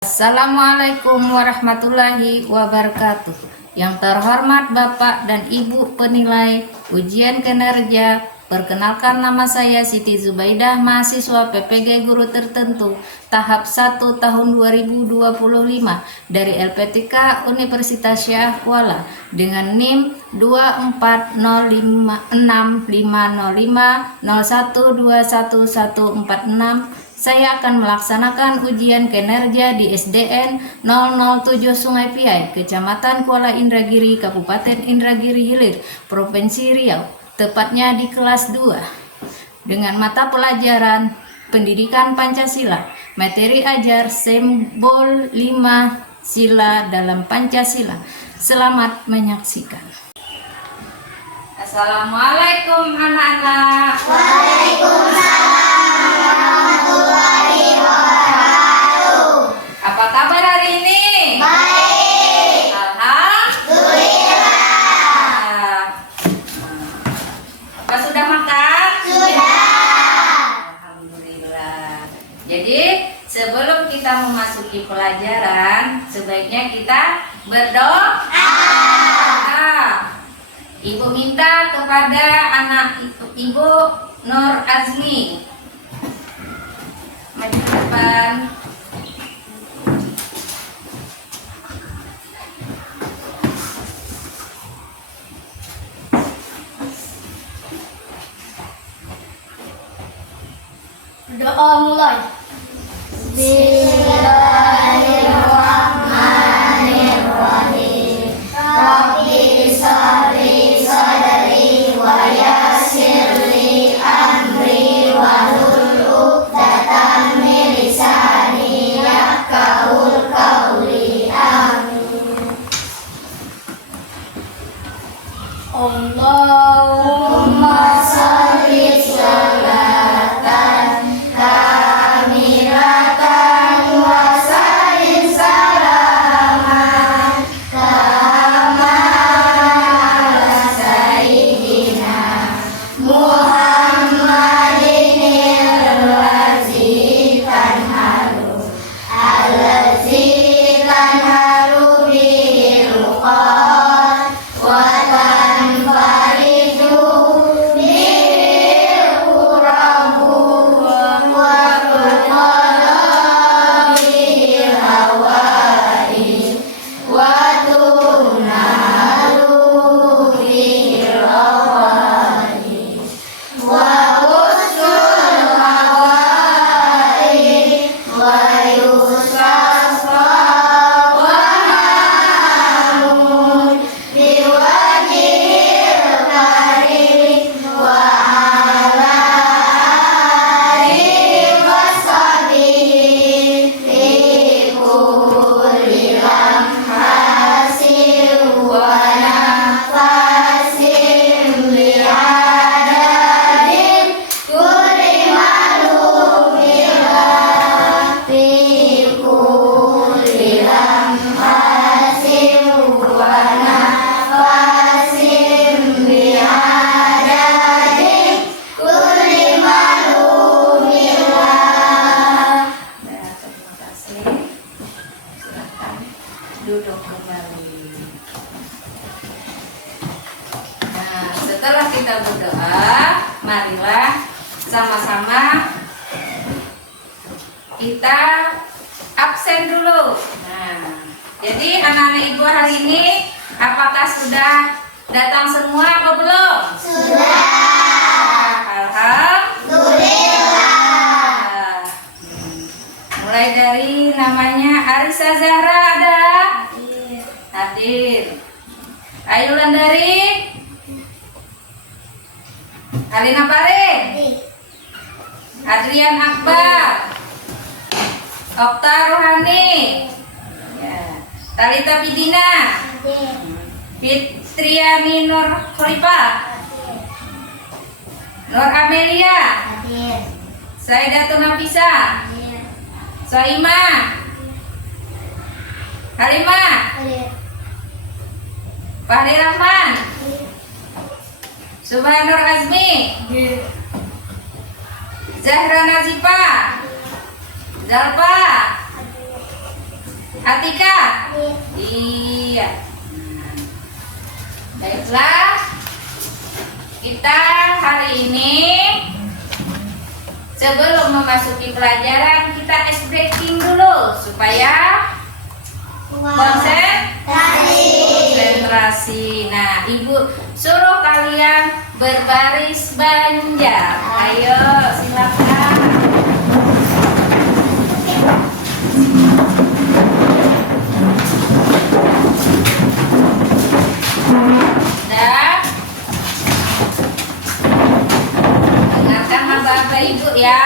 Assalamualaikum warahmatullahi wabarakatuh. Yang terhormat Bapak dan Ibu penilai ujian kinerja, perkenalkan nama saya Siti Zubaidah, mahasiswa PPG Guru Tertentu tahap 1 tahun 2025 dari LPTK Universitas Syah Kuala dengan NIM 240560501211146. Saya akan melaksanakan ujian kinerja di SDN 007 Sungai Piai, Kecamatan Kuala Indragiri, Kabupaten Indragiri Hilir, Provinsi Riau, tepatnya di kelas 2. Dengan mata pelajaran Pendidikan Pancasila, materi ajar simbol 5 sila dalam Pancasila. Selamat menyaksikan. Assalamualaikum anak-anak. Waalaikumsalam warahmatullahi wabarakatuh. Apa kabar hari ini? Baik. Alhamdulillah. Apa sudah makan? Sudah. Alhamdulillah. Jadi sebelum kita memasuki pelajaran, sebaiknya kita berdoa. Ibu minta kepada anak Ibu Nur Azmi maju ke depan. Doa mulai. Bismillahirrahmanirrahim. Rabbi sholli sadri wa yassirli amri wahlul 'uqdatam min lisani yafqahul qawli. Amin. Allahumma sholli sholatan kamilatan wa sallim salaman taman ala sayyidina Muhammadin allazi tanhalu bihil uqad wa tanfariju bihil qurabu wa tuqada bihil hawaij wa tunalu bihil hawaij wa usul hawaij wa yustasqa wa namun biwajhil karim wa ala alihi wa sahbihi fi kulli lamhasin wa nafasin bi'adadin kulli ma'lumin fi kulli lamhasin wa nafasin bi'adadin kulli ma'lumin. Ya, terima kasih. Silakan duduk kembali. Nah, setelah kita berdoa, marilah sama-sama kita absen dulu. Nah, jadi anak-anak ibu hari ini apakah sudah datang semua apa belum? Sudah. Alhamdulillah. Mulai dari namanya Arisa Zahra ada? Hadir. Ayu Landari? Alina Pare? Adrian Akbar? Okta Rohani? Ya. Talita Bidina? Fitriani Nur Khalifah? Nur Amelia? Saidatun Nafisa? Soima? Halimah? Fahri Rahman? Subhanur Azmi? Zahra Nazifa? Zalpa? Atika? Iya. Baiklah, kita hari ini sebelum memasuki pelajaran kita ice breaking dulu supaya konsentrasi. Nah, Ibu suruh kalian berbaris Banjar. Ayo, silakan. Dan dengarkan Bapak Ibu ya.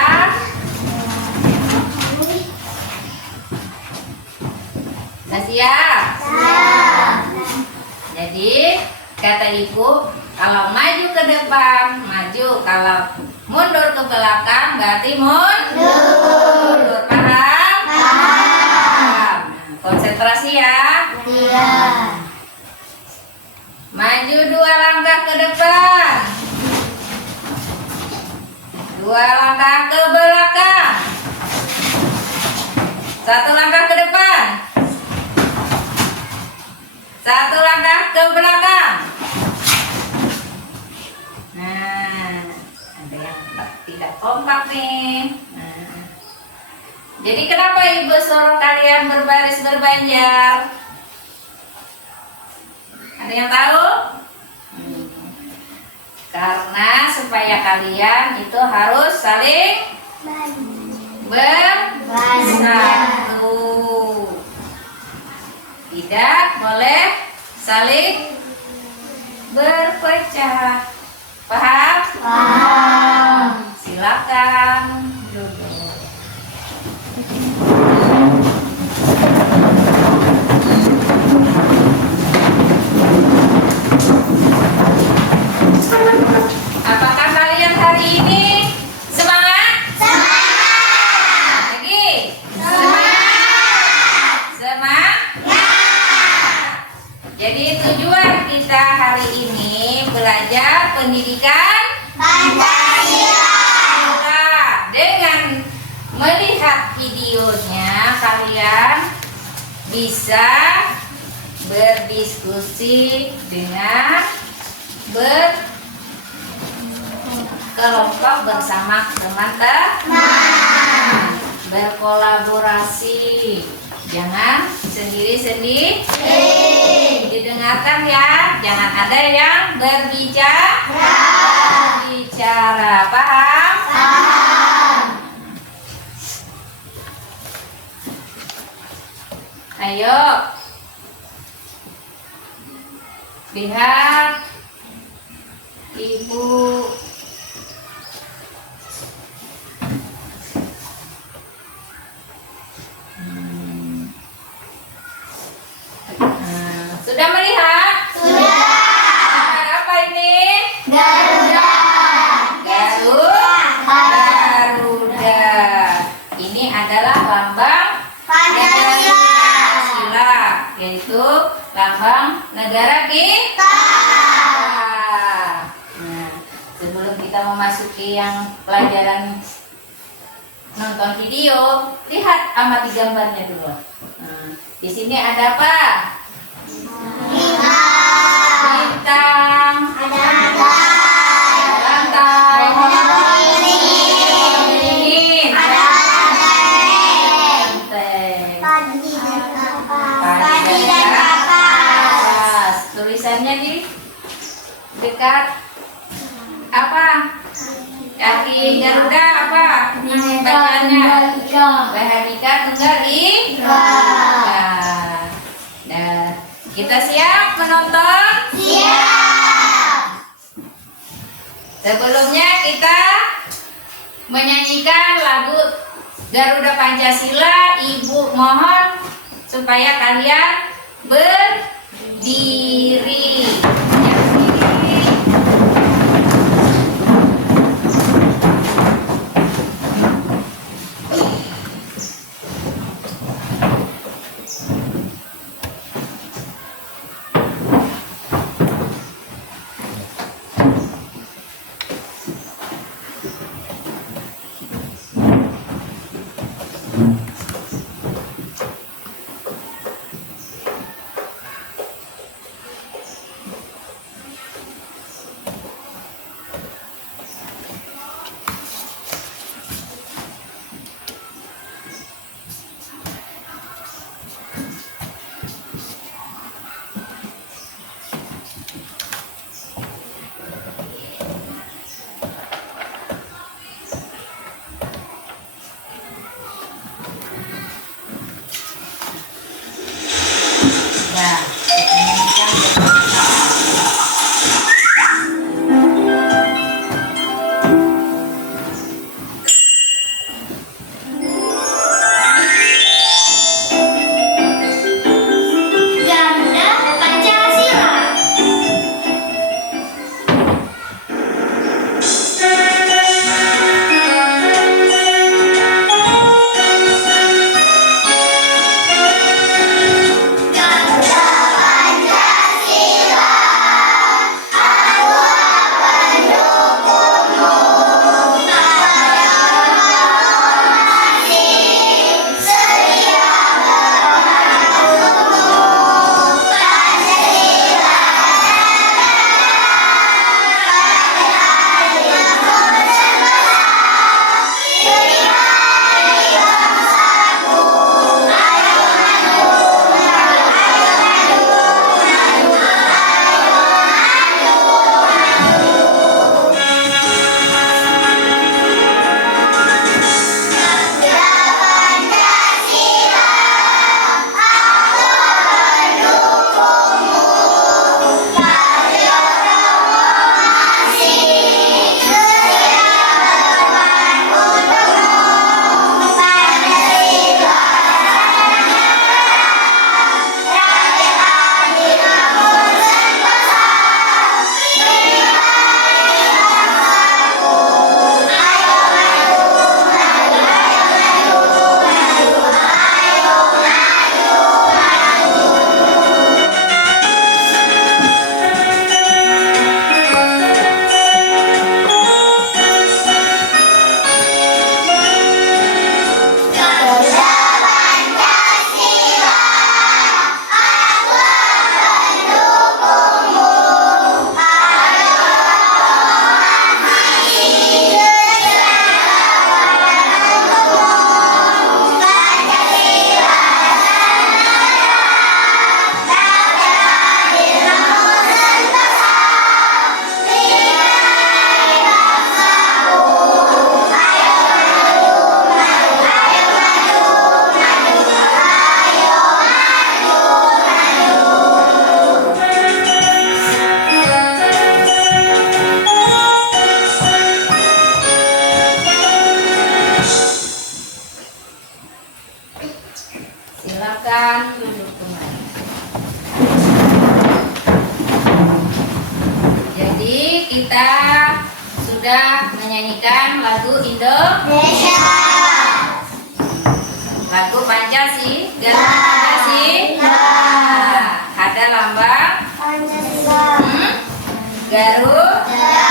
Sudah siap? Jadi kata Ibu, kalau maju ke depan maju, kalau mundur ke belakang berarti mundur. Paham? Paham. Konsentrasi ya. Maju 2 langkah ke depan, 2 langkah ke belakang, 1 langkah ke depan, 1 langkah ke belakang. Nah, ada yang tidak kompak nih. Nah, jadi kenapa Ibu suruh kalian berbaris berbanjar? Ada yang tahu? Karena supaya kalian itu harus saling bersatu. Tidak boleh saling berpecah. Paham? Paham. Silakan duduk. Apakah kalian hari ini semangat? Semangat. Lagi? Semangat. Semangat. Jadi tujuan kita hari ini belajar pendidikan Pancasila. Nah, dengan melihat videonya kalian bisa berdiskusi dengan berkelompok bersama teman-teman, berkolaborasi, jangan sendiri-sendiri. Didengarkan ya, jangan ada yang berbicara. Paham? Ayo, lihat Ibu. Sudah melihat? Sudah. Apa ini? Garuda. Garuda. Ini adalah lambang Pancasila, yaitu lambang negara kita. Nah, sebelum kita memasuki yang pelajaran nonton video, lihat amati gambarnya dulu. Nah, di sini ada apa? Bintang, Ada lantai, piring. Ada lantai. padi dan kapas. Padi dan kapas. Tulisannya di dekat apa? Kaki Garuda apa? Bacaannya Bahanika Tunggal Ika. Nah, kita siap menonton? Siap. Sebelumnya kita menyanyikan lagu Garuda Pancasila. Ibu mohon supaya kalian berdiri. Silakan duduk kembali. Jadi kita sudah menyanyikan lagu Indonesia. lagu Pancasila. Nah, ada lambang Pancasila. Garuda.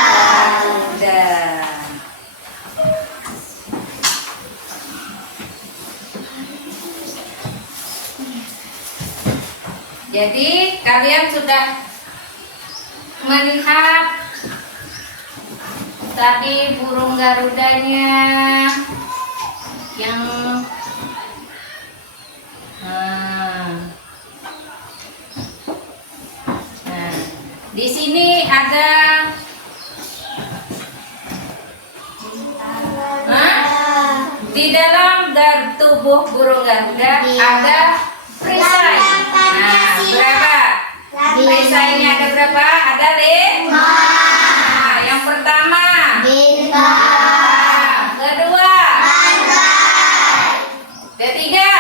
Jadi kalian sudah melihat tadi burung garudanya yang nah, di sini ada di dalam tubuh burung garuda ada perisai. Nah, berapa? Perisainya ada berapa? Ada 5. Nah, yang pertama Bintang. kedua, ketiga,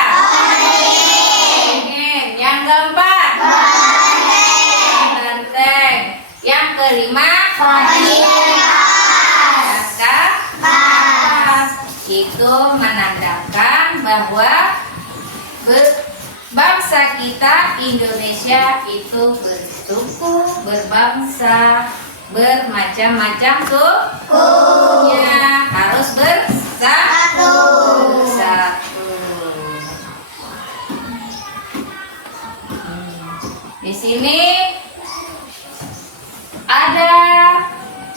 yang keempat, banteng, yang kelima, itu menandakan bahwa bangsa kita Indonesia itu bersuku, berbangsa, bermacam-macam sukunya, harus bersatu. Di sini ada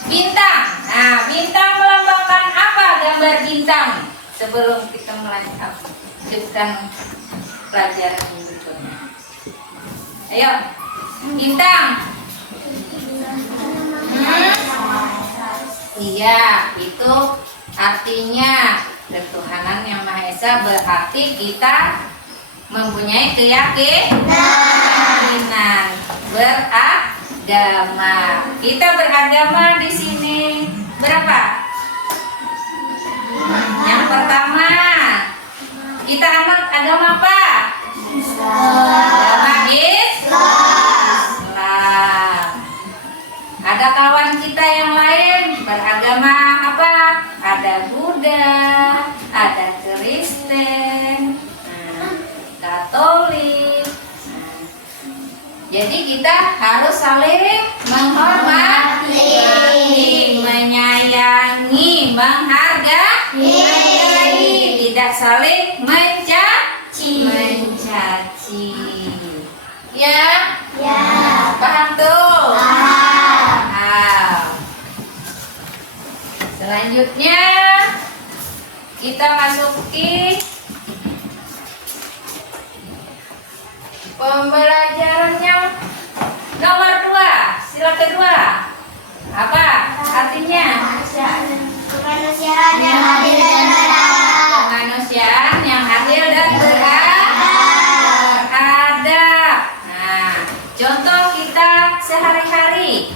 bintang. Nah, bintang melambangkan apa? Gambar bintang. Sebelum kita melanjutkan pelajaran berikutnya. Ayo, bintang. Iya, itu artinya ketuhanan yang Maha Esa, berarti kita mempunyai keyakinan beragama. Kita beragama di sini berapa? Yang pertama, kita anak agama apa? Agama Islam. Ada kawan kita yang lain beragama apa? Ada Buddha, ada Kristen, Katolik. Jadi kita harus saling menghormati, menyayangi, menghargai, tidak saling mencaci. Ya? Ya. Paham tuh? Paham. Selanjutnya kita masuki pembelajaran yang nomor 2. Sila kedua. Apa artinya? Kemanusiaan yang adil dan beradab. Kemanusiaan yang adil dan beradab. Nah, contoh kita sehari-hari.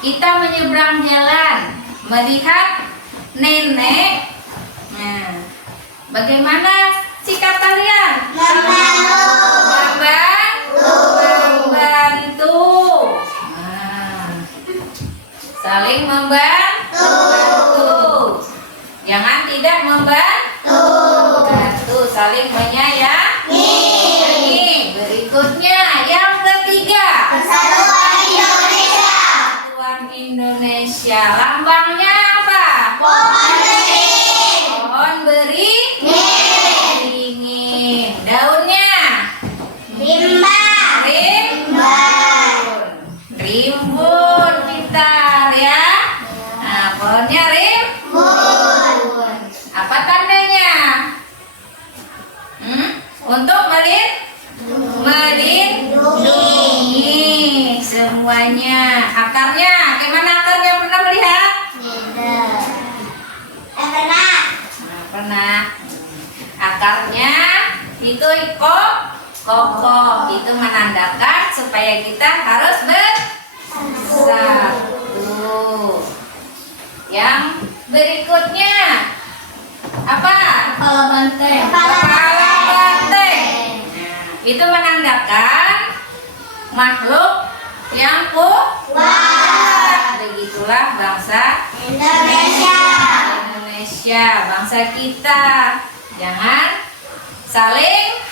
Kita menyeberang jalan, melihat nenek. Nah, bagaimana sikap kalian? Membantu. Saling membantu. Jangan tidak membantu. Saling menyayangi. Berikutnya yang ketiga. Persatuan Indonesia. Persatuan Indonesia. Lambangnya apa? Pohon beringin. Pohon beringin. Daunnya? Rimbang. Rimbun, pintar ya. Nah, pohonnya rimbun. Apa tandanya? Untuk melindungi semuanya. Akarnya, gimana akarnya, pernah melihat? Pernah. Nah, pernah. Akarnya itu kokoh, itu menandakan supaya kita harus bersatu. Yang berikutnya apa? Kepala banteng. Kepala banteng. menciptakan makhluk yang kuat. Begitulah bangsa Indonesia. Indonesia, bangsa kita. Jangan saling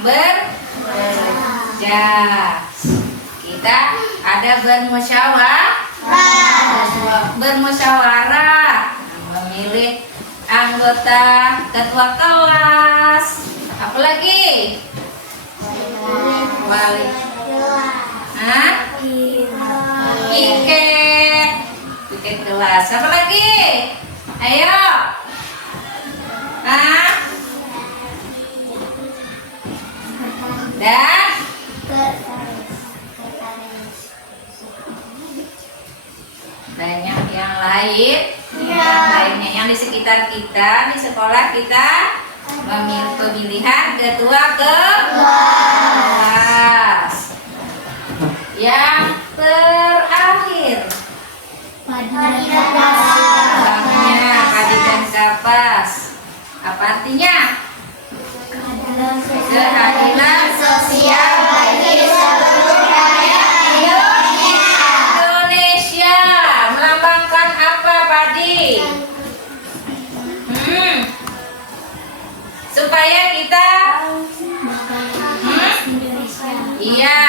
bekerja. Kita ada bermusyawarah memilih anggota ketua kelas. Apalagi? Wali. Piket kelas. Apa lagi? Ayo. Dan banyak yang lainnya yang di sekitar kita, di sekolah kita memilih pemilihan ketua kelas. Yang terakhir namanya Padi dan Kapas. Apa artinya? Keadilan Sosial bagi seluruh rakyat Indonesia. Melambangkan apa, Padi? Supaya kita iya,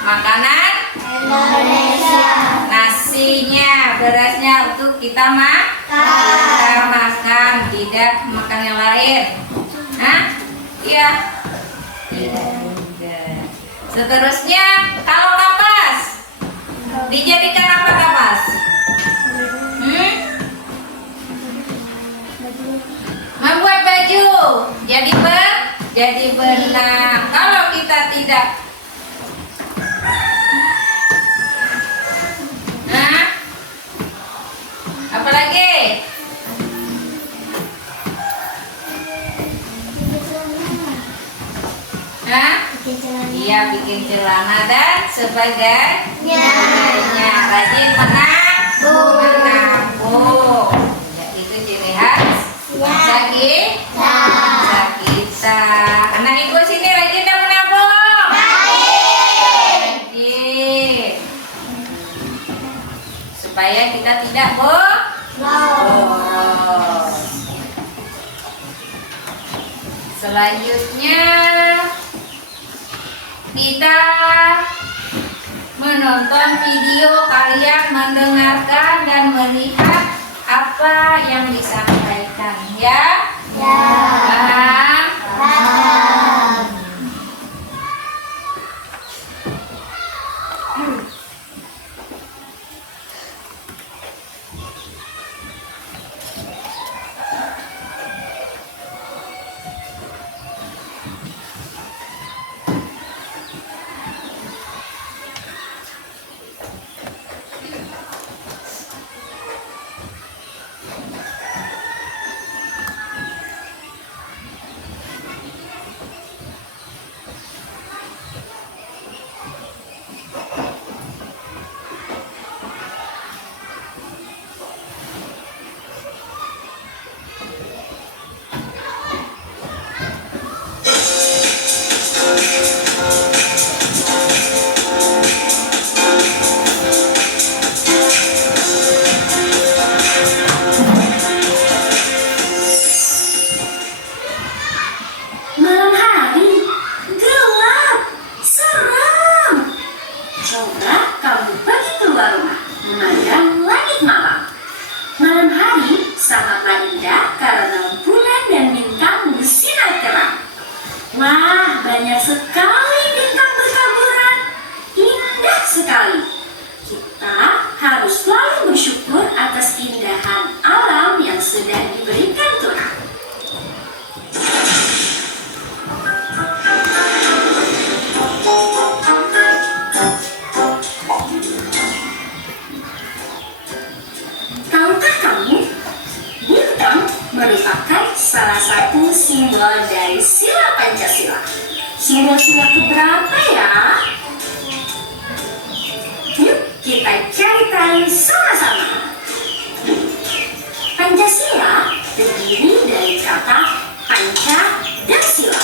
makanan Indonesia. nasinya, berasnya untuk kita makan, tidak makan yang lain. Iya. Tidak juga. Seterusnya, kalau kapas dijadikan apa kapas? Membuat baju. Jadi benang. Kalau kita tidak apalagi? Iya, bikin celana dan sebagainya. Rajin menabung. Ya, itu ciri khas bangsa kita. Anak ibu sini rajin dan menabung. Rajin. Supaya kita tidak boros. Selanjutnya kita menonton video, kalian mendengarkan dan melihat apa yang disampaikan, ya? Paham? banyak sekali bintang bertaburan, indah sekali. Kita harus selalu bersyukur atas keindahan alam yang sudah diberikan Tuhan. Tahukah kamu, bintang merupakan salah satu simbol dari sila Pancasila. Simbol-sila keberapa ya? Yuk kita cari tahu sama-sama. Pancasila terdiri dari kata panca dan sila.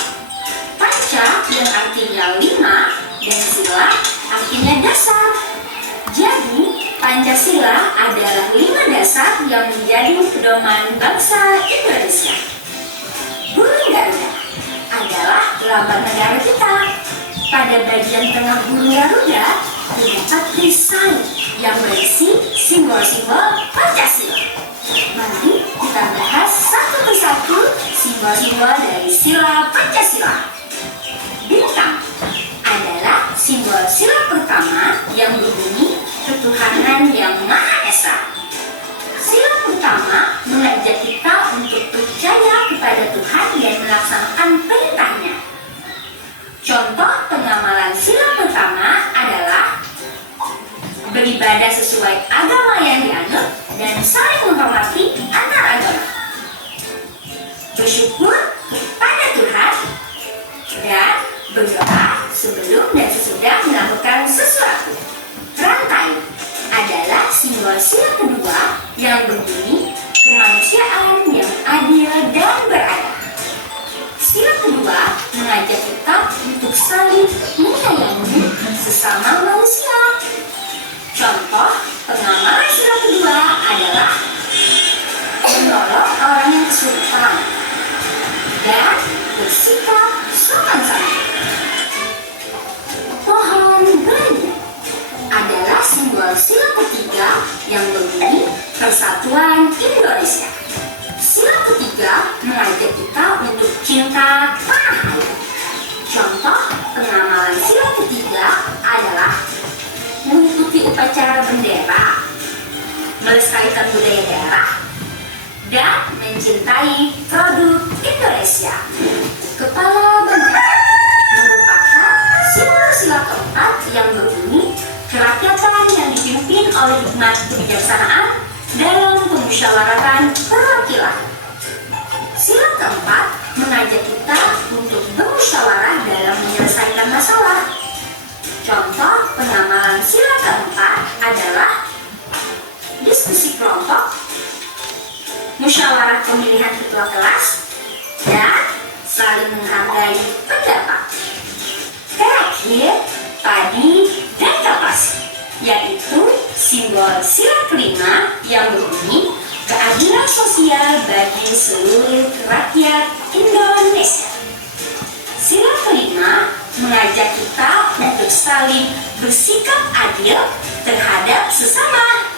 Pancasila adalah 5 dasar yang menjadi pedoman bangsa Indonesia. Burung Garuda adalah lambang negara kita. Pada bagian tengah burung Garuda terdapat perisai yang berisi simbol-simbol Pancasila. Mari kita bahas satu persatu simbol-simbol dari sila Pancasila. Bintang adalah simbol sila pertama yang berbunyi ketuhanan yang Maha Esa. Sila pertama mengajak kita untuk percaya kepada Tuhan dan melaksanakan perintahnya. Contoh pengamalan sila pertama adalah beribadah sesuai agama yang dianut dan saling menghormati antar agama. Bersyukur kepada Tuhan dan berdoa sebelum dan sesudah melakukan sesuatu. Rantai adalah simbol sila kedua yang berbunyi kemanusiaan yang adil dan beradab. Sila kedua mengajak kita untuk saling menyayangi sesama manusia. Contoh pengamalan sila kedua adalah menolong orang yang kesulitan dan bersikap sopan santun. Pohon beringin adalah simbol sila ketiga yang berbunyi Persatuan Indonesia. Sila ketiga mengajak kita untuk cinta tanah air. Contoh pengamalan sila ketiga adalah mengikuti upacara bendera, melestarikan budaya daerah, dan mencintai produk Indonesia. Kepala bendera merupakan simbol sila keempat yang berbunyi kerakyatan yang dipimpin oleh hikmat kebijaksanaan dalam pemusyawaratan perwakilan. Sila keempat mengajak kita untuk bermusyawarah dalam menyelesaikan masalah. Contoh pengamalan sila keempat adalah diskusi kelompok, musyawarah pemilihan ketua kelas, dan saling menghargai pendapat. Terakhir, padi dan kapas, yaitu simbol sila kelima yang berbunyi keadilan sosial bagi seluruh rakyat Indonesia. Sila kelima mengajak kita untuk saling bersikap adil terhadap sesama.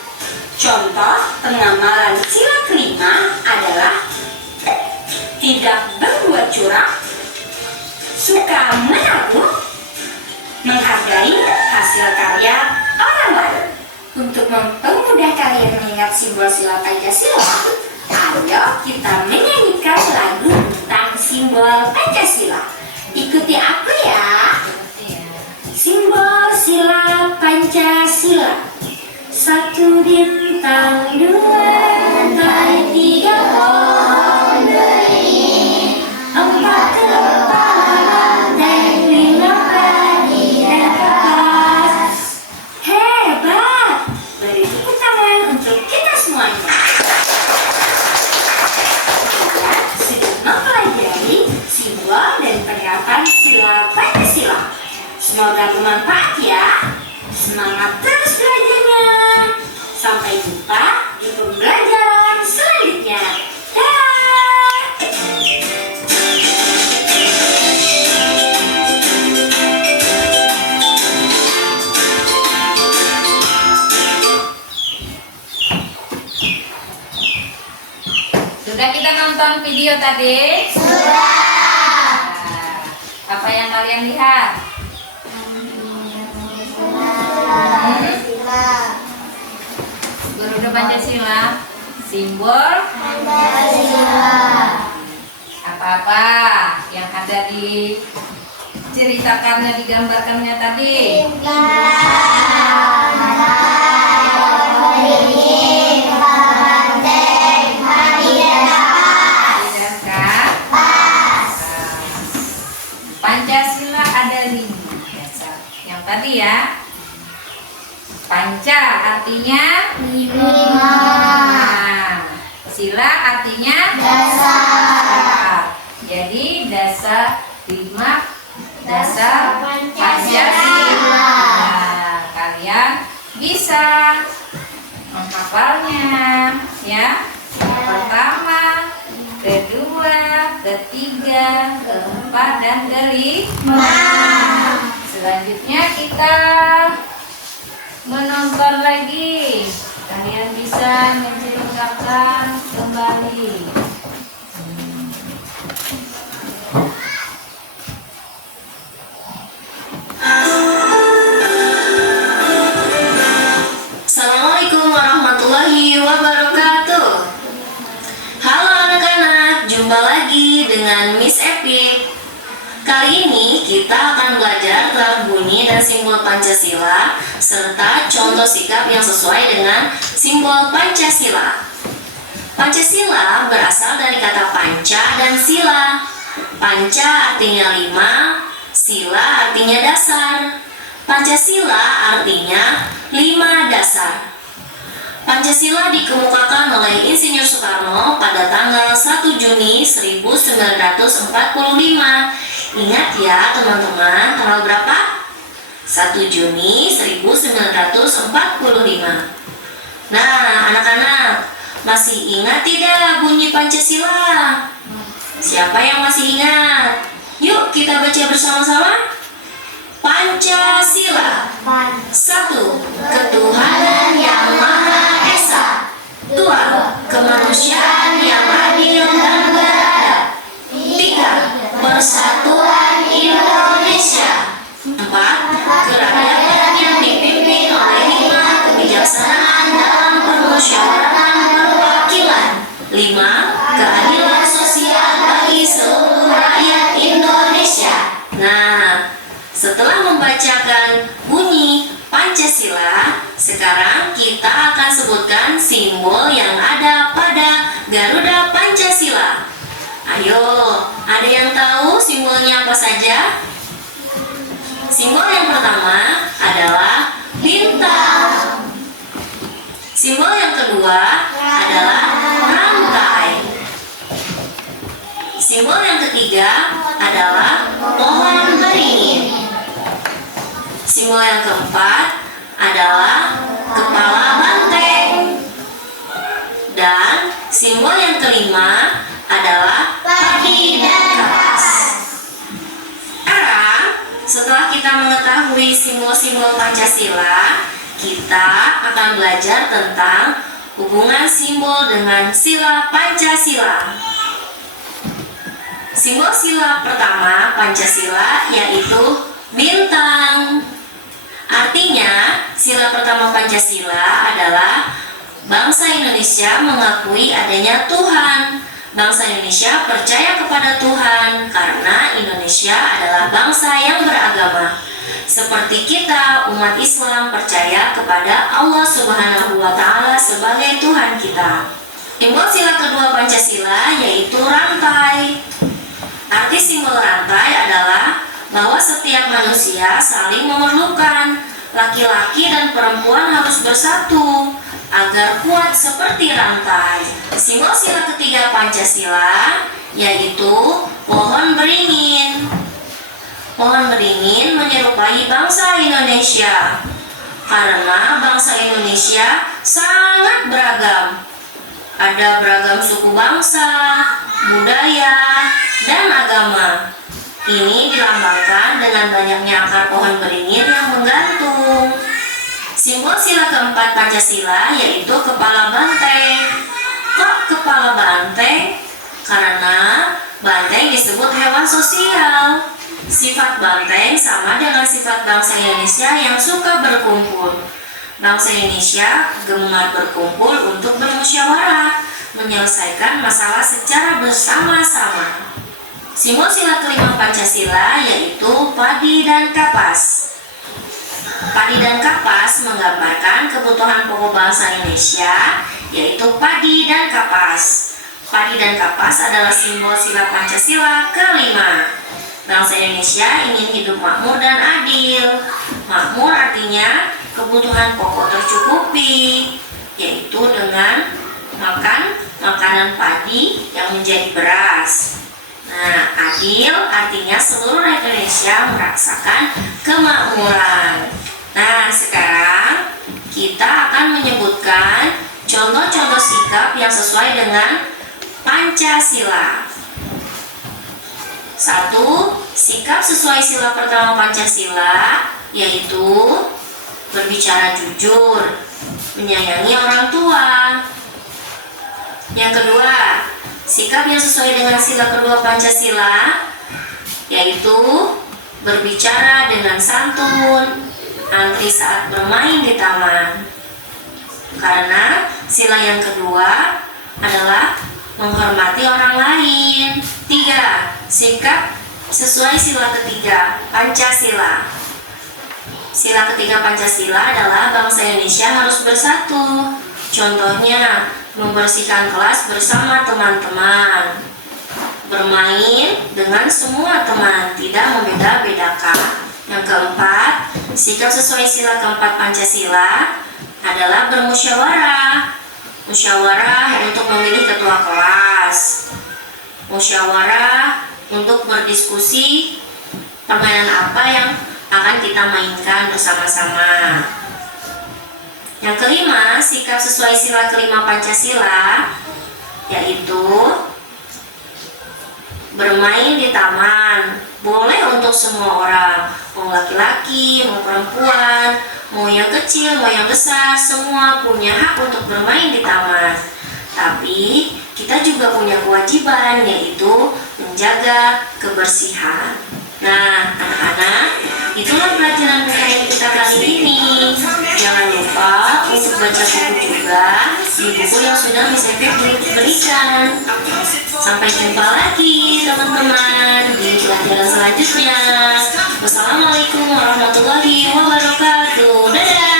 Contoh pengamalan sila kelima adalah tidak berbuat curang, suka menabung, menghargai hasil karya orang lain. Untuk mempermudah kalian mengingat simbol sila Pancasila, ayo kita menyanyikan lagu tentang simbol Pancasila. Ikuti aku ya. Simbol sila Pancasila. 1 bintang, 2 rantai, 3 pohon beringin, 4 kepala banteng, 5 padi dan kapas. Hebat! Beri tepuk tangan untuk kita semuanya. Kalian sudah mempelajari simbol dan penerapan sila Pancasila. Semoga bermanfaat ya. Semangat terus belajarnya. Sampai jumpa di pembelajaran selanjutnya. Dah. Sudah kita nonton video tadi? Sudah. Apa yang kalian lihat? Garuda Pancasila, simbol Pancasila. apa-apa yang ada di ceritakannya, digambarkannya tadi. Pancasila ada 5 dasar. Yang tadi ya. Panca artinya 5. Nah, sila artinya dasar. Jadi dasar 5 dasar Pancasila. Nah, kalian bisa menghafalnya ya. Yang pertama, kedua, ketiga, keempat, dan kelima. Selanjutnya kita menonton lagi. Kalian bisa menceritakan kembali. Assalamualaikum warahmatullahi wabarakatuh. Halo anak-anak, jumpa lagi dengan Miss Epik. Kali ini kita akan belajar tentang bunyi dan simbol Pancasila serta contoh sikap yang sesuai dengan simbol Pancasila. Pancasila berasal dari kata panca dan sila. Panca artinya 5, sila artinya dasar. Pancasila artinya 5 dasar. Pancasila dikemukakan oleh Insinyur Soekarno pada tanggal 1 Juni 1945. Ingat ya teman-teman, tanggal berapa? 1 Juni 1945. Nah, anak-anak, masih ingat tidak bunyi Pancasila? Siapa yang masih ingat? Yuk kita baca bersama-sama. Pancasila. 1. Ketuhanan yang Maha Esa. 2. Kemanusiaan yang adil dan beradab. 3. Persatuan Indonesia. 4. Kerajaan yang dipimpin oleh hikmah kebijaksanaan dalam permusyawaratan perwakilan. 5. Keadilan sosial bagi seluruh rakyat Indonesia. Nah, setelah membacakan bunyi Pancasila, sekarang kita akan sebutkan simbol yang ada pada Garuda Pancasila. Ayo, ada yang tahu simbolnya apa saja? Simbol yang pertama adalah bintang. Simbol yang kedua adalah rantai. Simbol yang ketiga adalah pohon beringin. Simbol yang keempat adalah kepala banteng. Dan simbol yang kelima adalah padi dan kapas. Setelah kita mengetahui simbol-simbol Pancasila, kita akan belajar tentang hubungan simbol dengan sila Pancasila. Simbol sila pertama Pancasila yaitu bintang. Artinya, sila pertama Pancasila adalah bangsa Indonesia mengakui adanya Tuhan. Bangsa Indonesia percaya kepada Tuhan karena Indonesia adalah bangsa yang beragama. Seperti kita, umat Islam percaya kepada Allah Subhanahu wa Ta'ala sebagai Tuhan kita. Simbol sila kedua Pancasila yaitu rantai. Arti simbol rantai adalah bahwa setiap manusia saling memerlukan. Laki-laki dan perempuan harus bersatu agar kuat seperti rantai. Simbol sila ketiga Pancasila yaitu pohon beringin. Pohon beringin menyerupai bangsa Indonesia karena bangsa Indonesia sangat beragam. Ada beragam suku bangsa, budaya, dan agama. Ini dilambangkan dengan banyaknya akar pohon beringin yang menggantung. Simbol sila keempat Pancasila yaitu kepala banteng. Kok kepala banteng? Karena banteng disebut hewan sosial. Sifat banteng sama dengan sifat bangsa Indonesia yang suka berkumpul. Bangsa Indonesia gemar berkumpul untuk bermusyawarah, menyelesaikan masalah secara bersama-sama. Simbol sila kelima Pancasila yaitu padi dan kapas. Padi dan kapas menggambarkan kebutuhan pokok bangsa Indonesia yaitu padi dan kapas. Padi dan kapas adalah simbol sila Pancasila kelima. Bangsa Indonesia ingin hidup makmur dan adil. Makmur artinya kebutuhan pokok tercukupi, yaitu dengan makan makanan padi yang menjadi beras. Nah, adil artinya seluruh rakyat Indonesia merasakan kemakmuran. Nah, sekarang kita akan menyebutkan contoh-contoh sikap yang sesuai dengan Pancasila. 1. Sikap sesuai sila pertama Pancasila yaitu berbicara jujur, menyayangi orang tua. Yang kedua, sikap yang sesuai dengan sila kedua Pancasila yaitu berbicara dengan santun, antri saat bermain di taman. Karena sila yang kedua adalah menghormati orang lain. 3. Sikap sesuai sila ketiga Pancasila. Sila ketiga Pancasila adalah bangsa Indonesia harus bersatu. Contohnya, membersihkan kelas bersama teman-teman, bermain dengan semua teman, tidak membeda-bedakan. Yang keempat, sikap sesuai sila keempat Pancasila adalah bermusyawarah. Musyawarah untuk memilih ketua kelas, musyawarah untuk berdiskusi permainan apa yang akan kita mainkan bersama-sama. Yang kelima, sikap sesuai sila kelima Pancasila yaitu bermain di taman. Boleh untuk semua orang, mau laki-laki, mau perempuan, mau yang kecil, mau yang besar, semua punya hak untuk bermain di taman. Tapi kita juga punya kewajiban yaitu menjaga kebersihan. Nah, anak-anak, itulah pelajaran PKN kita kali ini. Jangan lupa untuk baca buku juga di buku yang sudah Miss Evi berikan. Sampai jumpa lagi teman-teman di pelajaran selanjutnya. Wassalamualaikum warahmatullahi wabarakatuh. Dadah.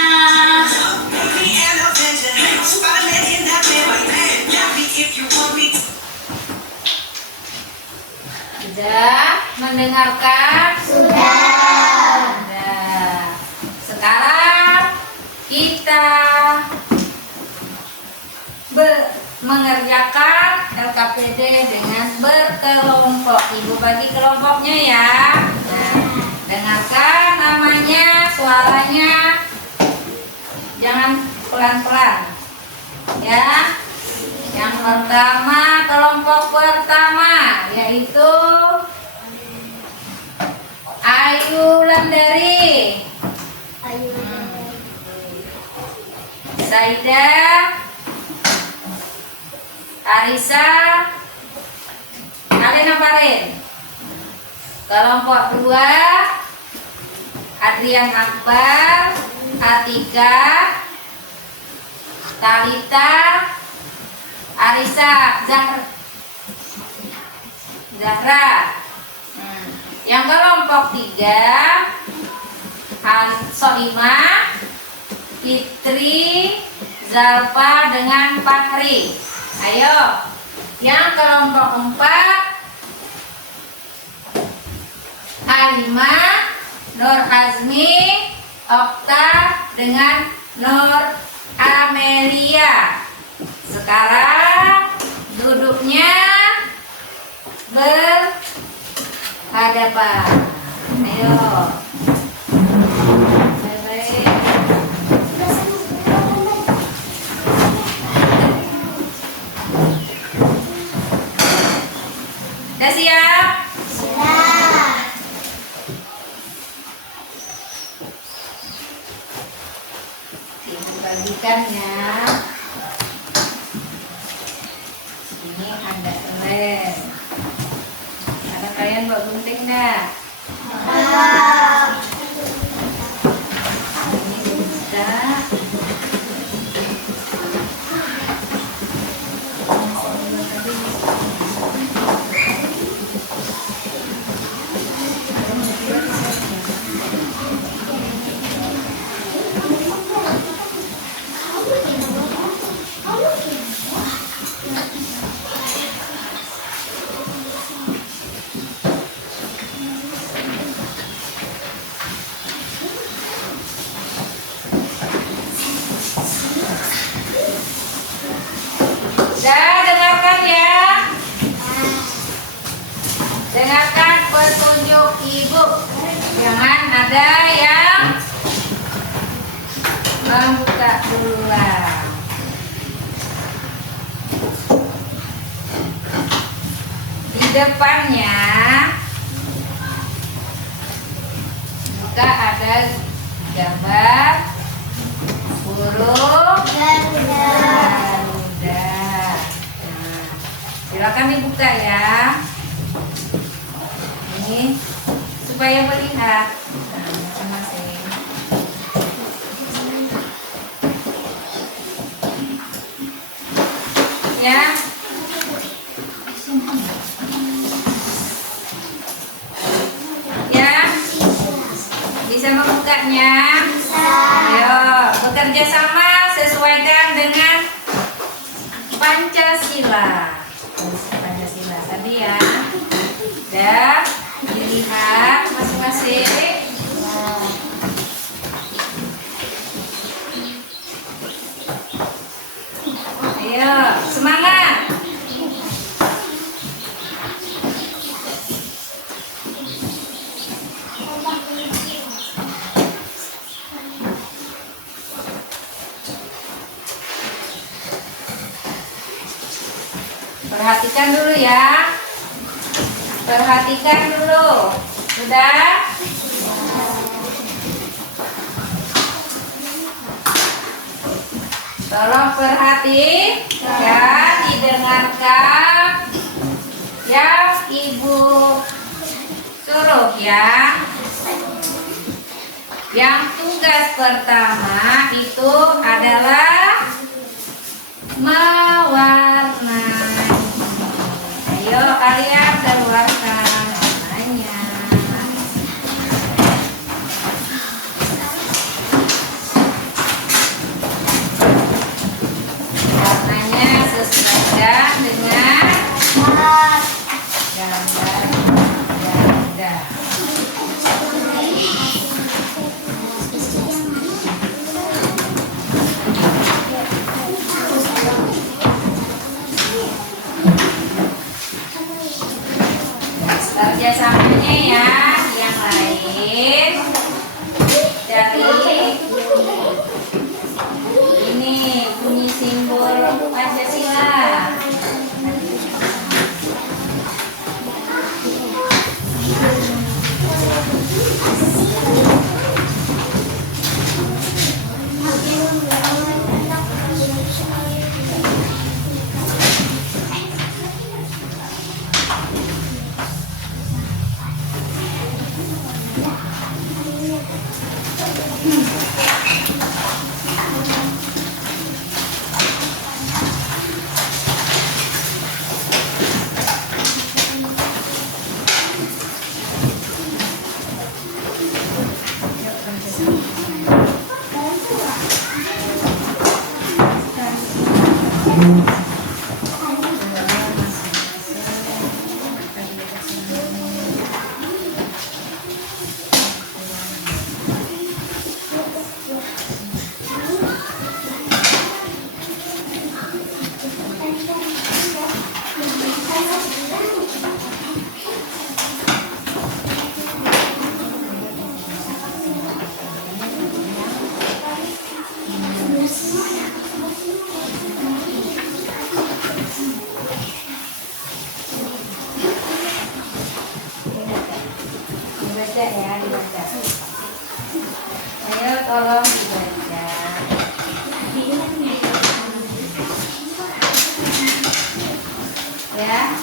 Sudah mendengarkan? Sudah. Sekarang kita mengerjakan LKPD dengan berkelompok. Ibu bagi kelompoknya ya. Nah, dengarkan namanya, suaranya. Jangan pelan-pelan. Ya. Yang pertama, kelompok pertama yaitu Ayu Landari, Saida, Arisa, Alena Farin. Kelompok dua, Adrian Akbar, Atika, Talita, Arisa, Zahra. Yang kelompok tiga, Soimah, Fitri, Zalfa dengan Fahri. Ayo. Yang kelompok empat, Alimah, Nur Azmi, Okta dengan Nur Amelia. Sekarang duduknya berhadapan. Ayo. Sudah siap? Siap. Ibu bagikan ya. Ini ada les. Ada kalian bawa gunting dah. Ini sudah. Dengarkan ya. Dengarkan petunjuk ibu. Jangan ada yang membuka duluan. Di depannya buka ada gambar burung Garuda. Nah, silakan dibuka ya. Ini supaya melihat. Nah, masing-masing. Ya. Ya. Bisa membukanya? Bisa. Ayo, bekerja sama, sesuaikan dengan Pancasila. Pancasila tadi ya. Udah dilihat masing-masing. Ayo, semangat. Perhatikan dulu ya. Perhatikan dulu. Sudah? Tolong perhatikan, didengarkan yang Ibu suruh ya. Yang tugas pertama itu adalah mewarnai. Ayo kalian keluarkan warnanya. Warnanya sesuaikan dengan gambar Garuda. Kerjasamanya ya, yang lain dari ini bunyi simbol Pancasila. Dibaca ya, dibaca. Ayo tolong dibaca. Ya.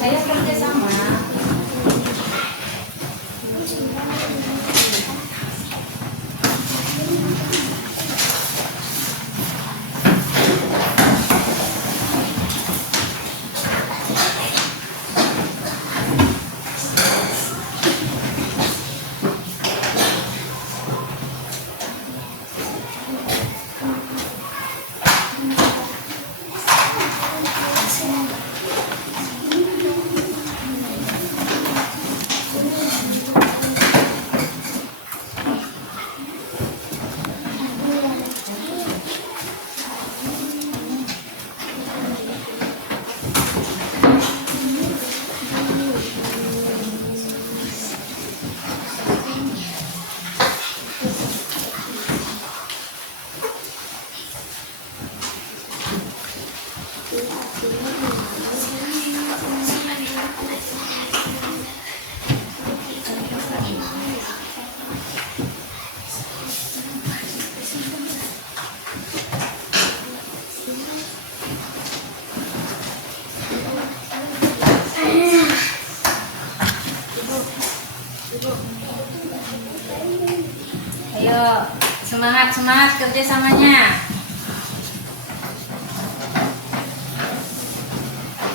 Saya kerja sama. Ayo, semangat kerjasamanya.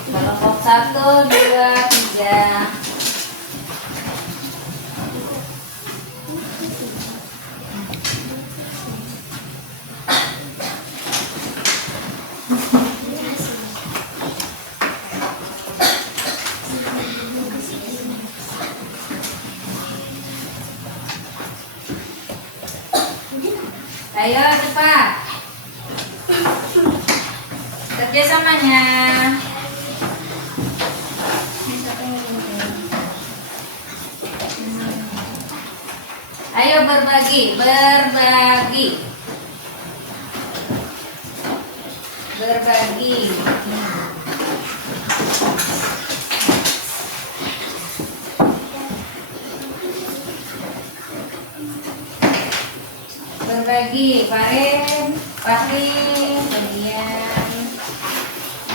Kelompok 1, 2, 3. Ayo cepat kerjasamanya. Ayo berbagi. Berbagi, Farin, kemudian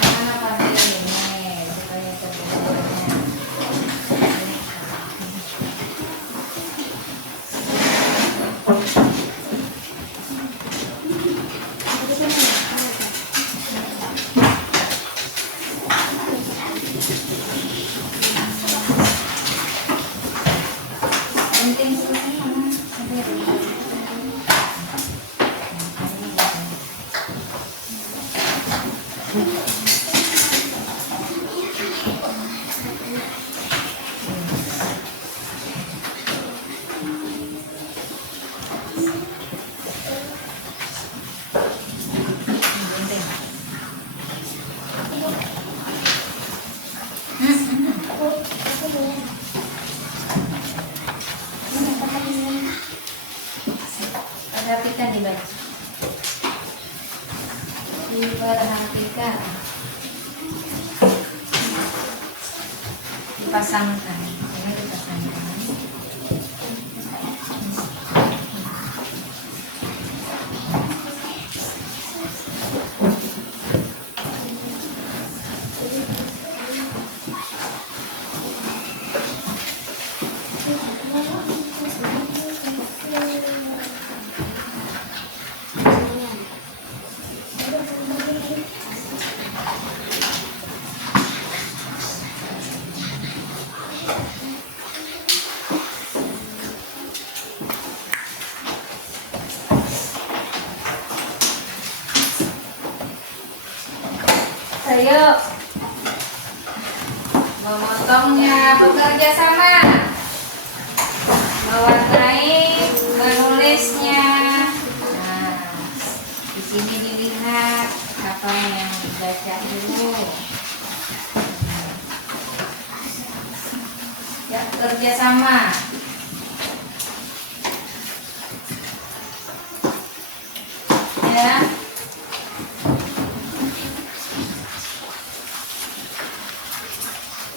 mana Farin ini supaya terlihatnya. Penting sekali mana? Perhatikan dibaca. Diperhatikan. Dipasangkan. Ini dipasangkan. Ayo. Memotongnya bekerja sama. Mewarnai, menulisnya. Nah, di sini dilihat apa yang dibaca dulu. Ya, kerja sama. Ya.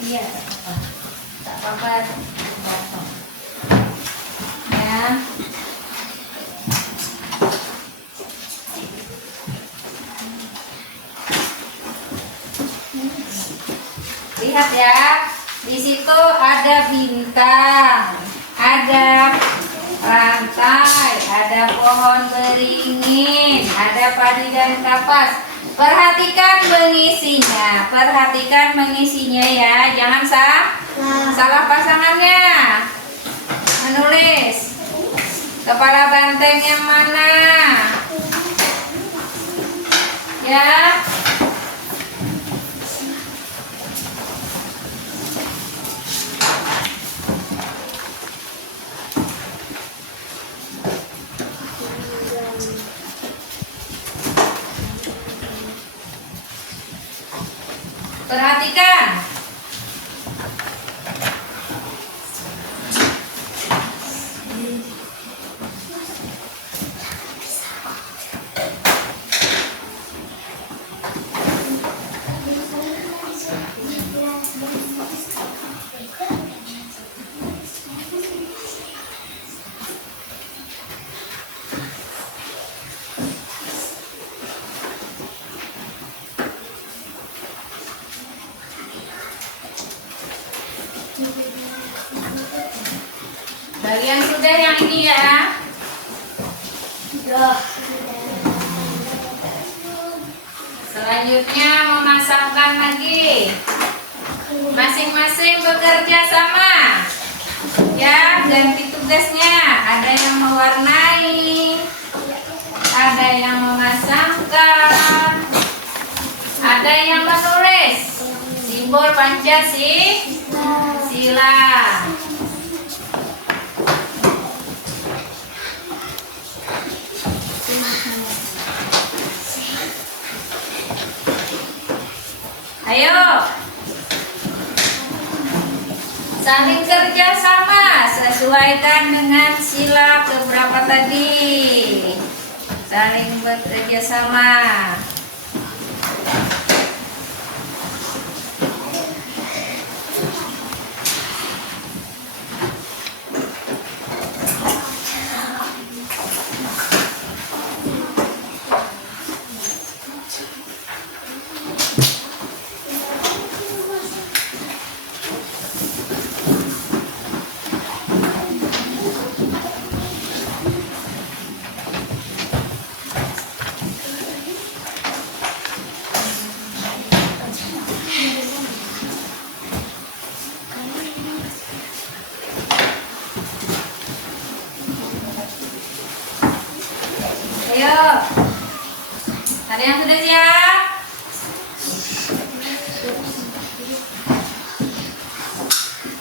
Iya, tak apa-apa. Potong. Ya. Lihat ya, di situ ada bintang, ada rantai, ada pohon beringin, ada padi dan kapas. Perhatikan mengisinya ya, jangan salah pasangannya. Menulis kepala banteng yang mana, ya. Perhatikan. Bagian sudah yang ini ya. Selanjutnya memasangkan lagi. Masing-masing bekerja sama. Ya, ganti tugasnya. Ada yang mewarnai, ada yang memasangkan, ada yang menulis simbol Pancasila. Ayo, saling kerja sama, sesuaikan dengan sila keberapa tadi. Saling bekerja sama. Ayo, ada yang sudah siap?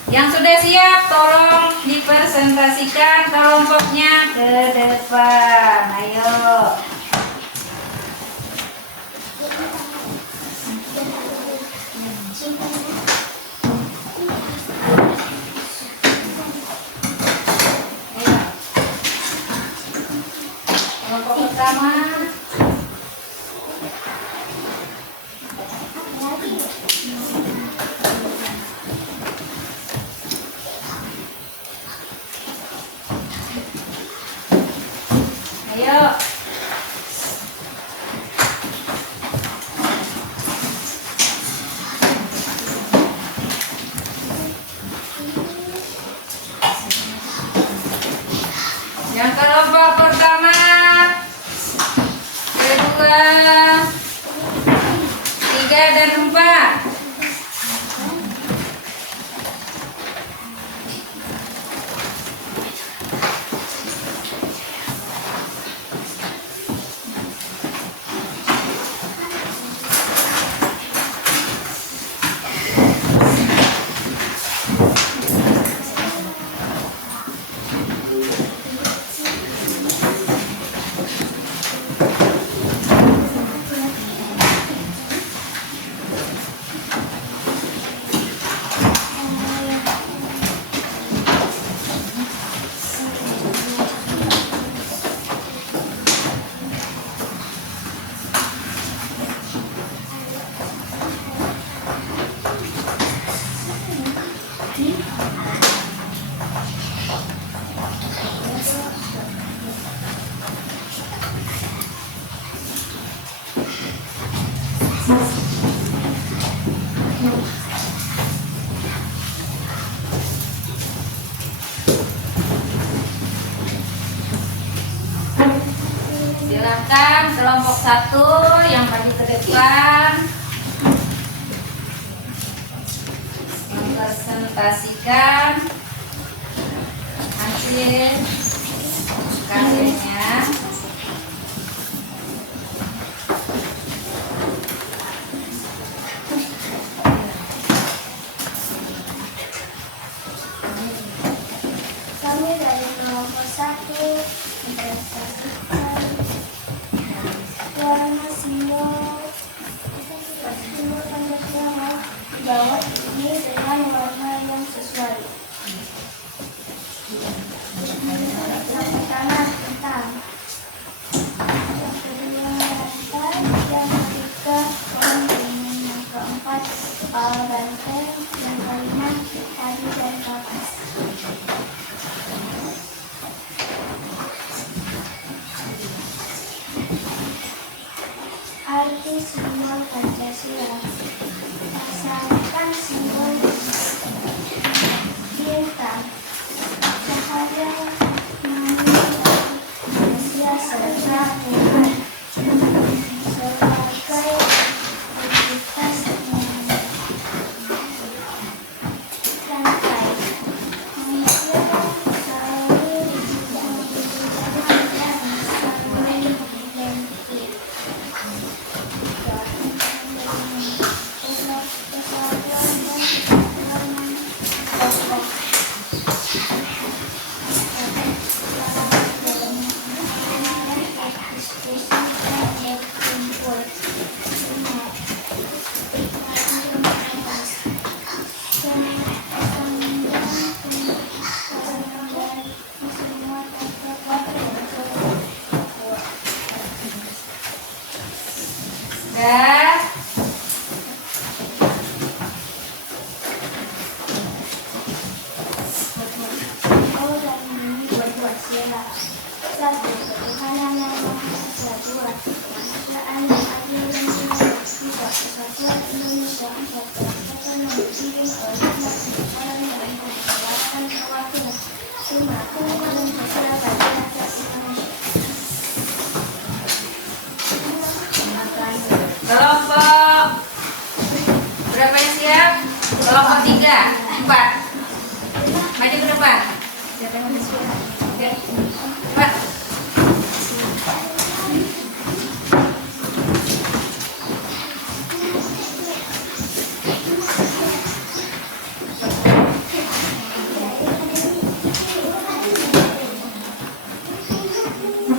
Yang sudah siap, tolong dipresentasikan kelompoknya ke depan. Ayo. Kelompok pertama. Ayo. Yang kelompok pertama, kedua, 3 dan 4. satu yang maju ke depan mempresentasikan hasil karyanya. Kami dari kelompok 1 mempresentasikan warna simbol Pancasila bawah ini dengan warna yang sesuai. Yang pertama hitam, yang kedua rantai, yang ketiga pohon beringin, yang keempat kepala banteng, yang kelima tali dan kapas. Arti simbol Pancasila. Laksanakan simbol bintang, cahaya menghidupkan Indonesia serta Tuhan sebagai entitas rantai. Manusia selalu diciptakan dan saling identik. Dan Oh, dan ini buat sila. Satu, ketuhanan yang maha esa. Dua, kemanusiaan yang adil dan benar. Tiga, kesatuan Indonesia. Empat, persatuan yang dipimpin oleh umat orang yang memperjuangkan kewakilan. Lima, kehidupan sosial bagi rakyat Indonesia. kelompok berapa yang siap? Kelompok 3, 4. Maju ke depan. Siapa yang udah siap? Oke. 4.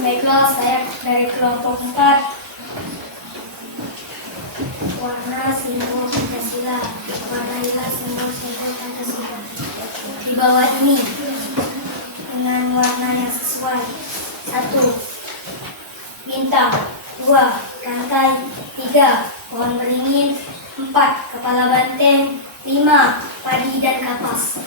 Baiklah, saya dari kelompok 4. Warna simbol Pancasila. Warnailah simbol Pancasila di bawah ini dengan warna yang sesuai. 1. Bintang. 2. Rantai. 3. Pohon beringin. 4. Kepala banteng. 5. Padi dan kapas.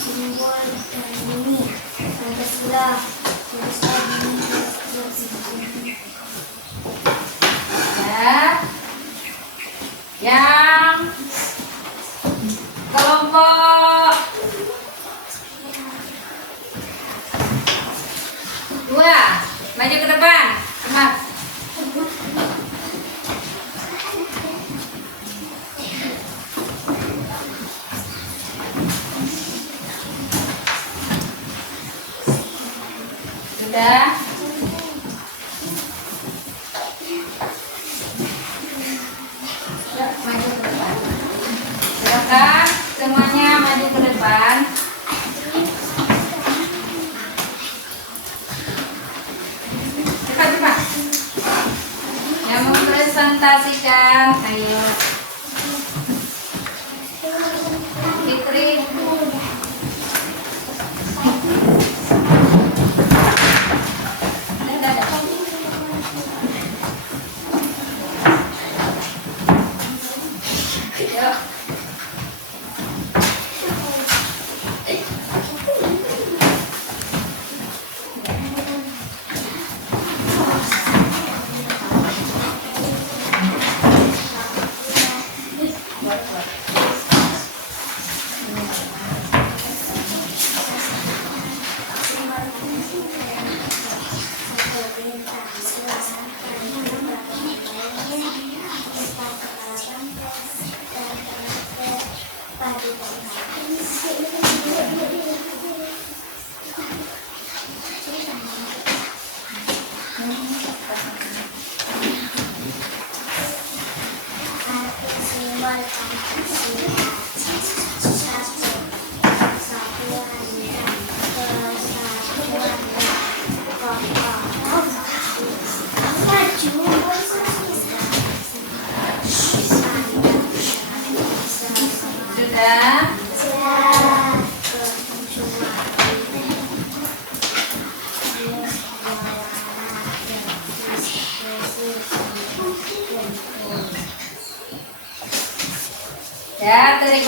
Simbol dan bumi Pancasila berusaha Ya. Yang kelompok 2, maju ke depan. Semangat. Sudah. Maju ke depan. Silakan semuanya maju ke depan. Cepat. Yang mempresentasikan, ayo. Fitri.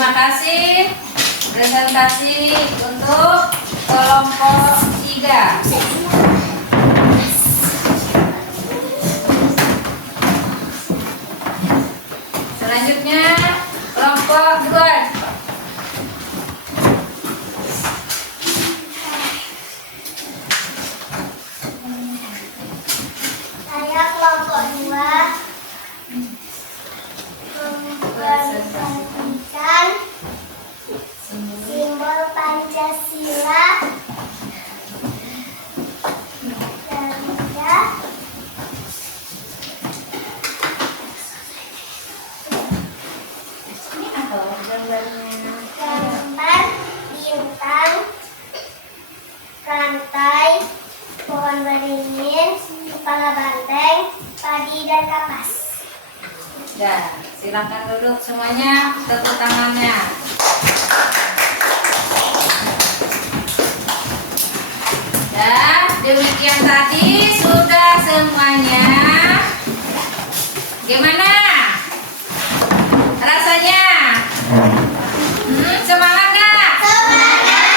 Terima kasih presentasi untuk kelompok 3. Selanjutnya kelompok 2. Saya kelompok 2 mempresentasikan simbol Pancasila dan Ini apa gambarnya? gambar bintang, rantai, pohon beringin, kepala banteng, padi dan kapas. Ya, silakan duduk semuanya, tepuk tangannya. Ya, demikian tadi sudah semuanya. Gimana rasanya? Semangat nggak? Semangat.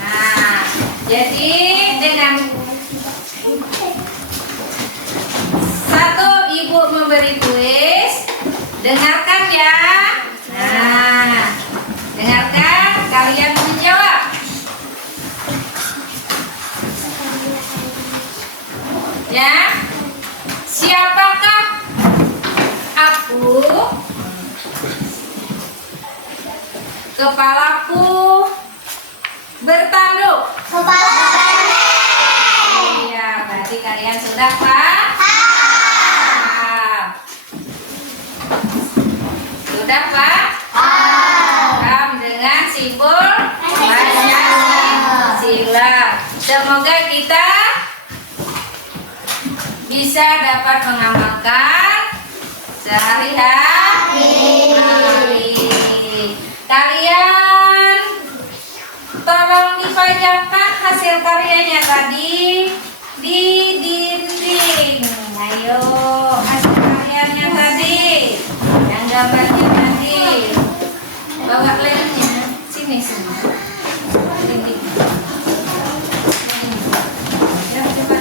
Nah, jadi dengan satu ibu memberi kuis, dengarkan ya. Nah, dengarkan, kalian menjawab. Ya, siapakah aku? Kepalaku bertanduk. Kepala banteng. Iya, berarti kalian sudah paham. Sudah paham dengan simbol Pancasila. Semoga kita bisa dapat mengamalkan sehari-hari. Kalian tolong dipajangkan hasil karyanya tadi di dinding. Ayo, hasil karyanya tadi, yang gambarnya tadi. Bawa lemnya, sini. Dinding. Ya, coba.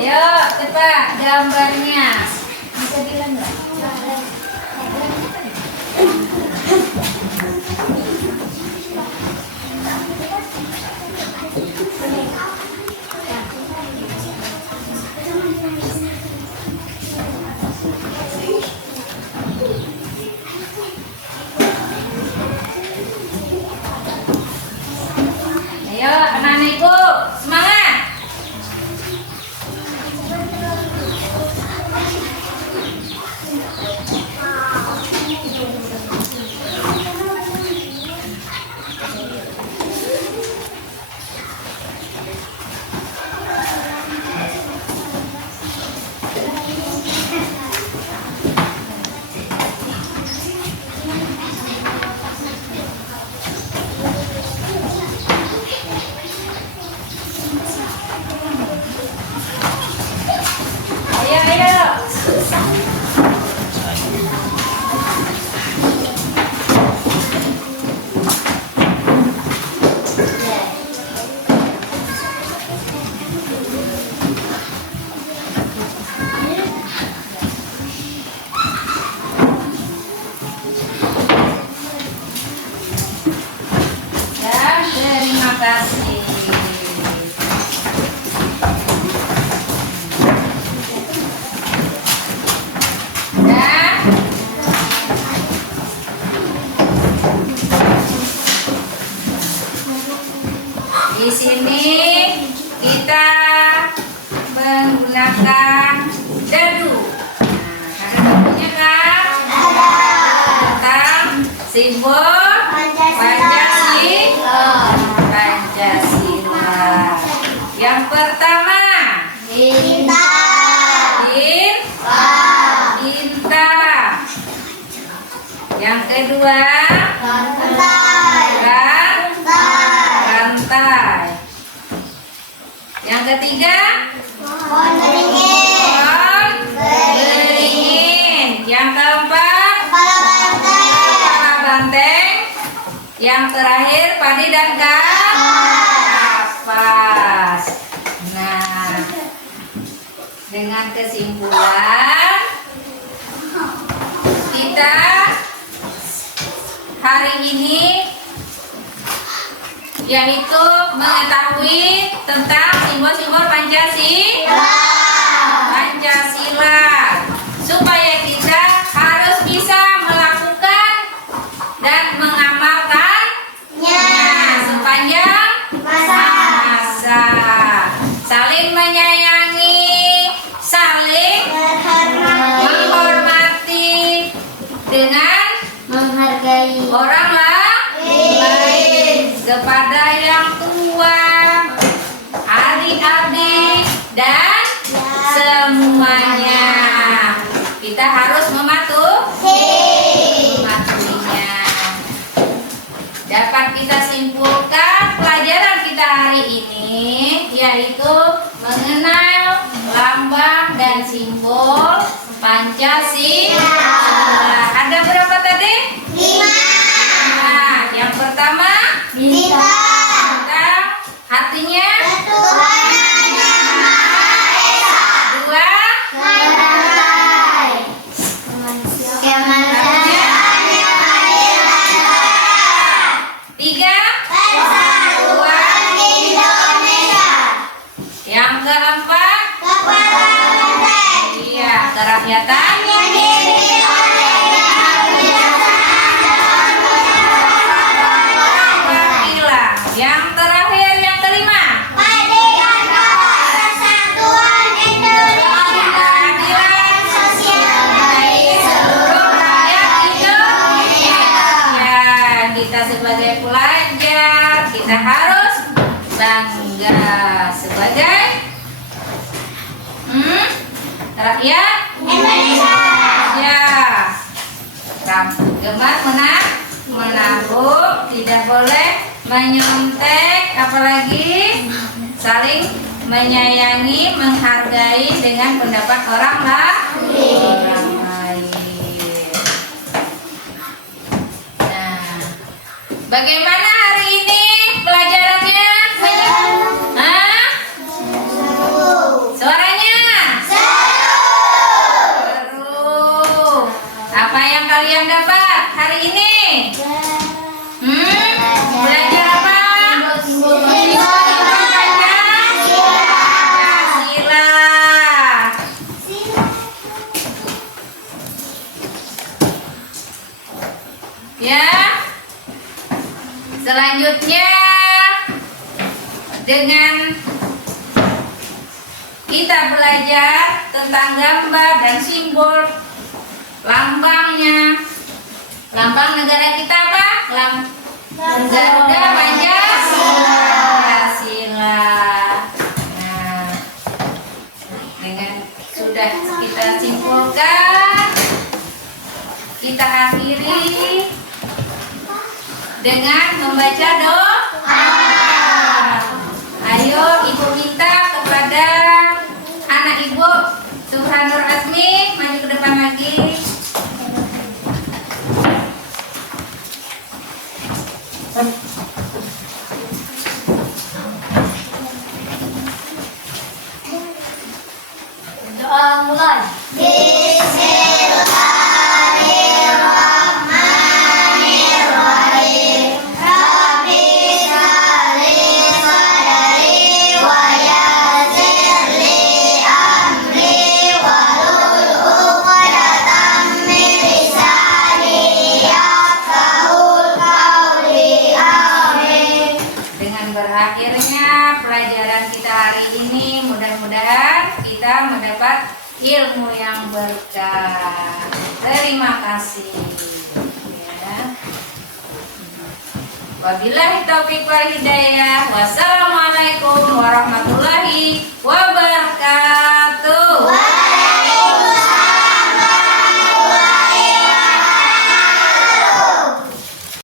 Ayo, cepat gambarnya. Bisa bilang nggak? Ayo, anak-anak ibu, semangat. menggunakan dadu. Nah, ada dadunya kan? Tentang simbol Pancasila. Yang pertama, bintang. Yang kedua, rantai. Yang ketiga, pohon beringin. Yang keempat, kepala banteng. Yang terakhir, padi dan kapas. Nah, dengan kesimpulan, kita hari ini yaitu mengetahui tentang simbol-simbol Pancasila, supaya kita harus bisa melakukan dan mengamalkannya sepanjang masa. Saling menyayangi, saling menghormati, dengan menghargai orang lain, kepada yang tua, adik-adik, dan semuanya. Kita harus mematuhinya. Dapat kita simpulkan pelajaran kita hari ini yaitu mengenal lambang dan simbol Pancasila. Ada berapa tadi? 5. Nah, yang pertama, bintang. Artinya Ketuhanan yang Maha Esa. 2, Rantai. Kemanusiaan yang adil dan setara. 3, Persatuan Indonesia. yang keempat, Kepala banteng. iya, kerakyatan. Diri oleh yang bijaksana dalam Perwakilan. Yang terakhir, yang kelima, Pendidikan Persatuan Indonesia. keadilan Sosial bagi seluruh rakyat Indonesia. Ya, kita sebagai pelajar, kita harus bangga sebagai rakyat Indonesia. ya. Gemar menabung, tidak boleh menyontek, apalagi saling menyayangi, menghargai dengan pendapat orang lain. Nah, bagaimana hari ini pelajarannya? Hah? Suaranya? Seru. Apa yang kalian dapat hari ini? Belajar apa? Pancasila. Ya. Selanjutnya, dengan kita belajar tentang gambar dan simbol lambangnya. Lambang negara kita apa? Garuda Pancasila. Nah, dengan sudah kita simpulkan, kita akhiri dengan membaca doa. Ayo ibu minta kepada anak ibu Subhanur Asmi maju ke depan lagi. Doa mulai. Bismillahirrahmanirrahim. Rabbi shalli sadri wa yassir li amri wahlul 'uqdatam min lisani yafqahul qawli. Amin. Dengan berakhir selesainya pelajaran kita hari ini. Mudah-mudahan kita mendapat ilmu yang berkah. Terima kasih. Ya. Wabillahi taufiq wal hidayah. Wassalamualaikum warahmatullahi wabarakatuh.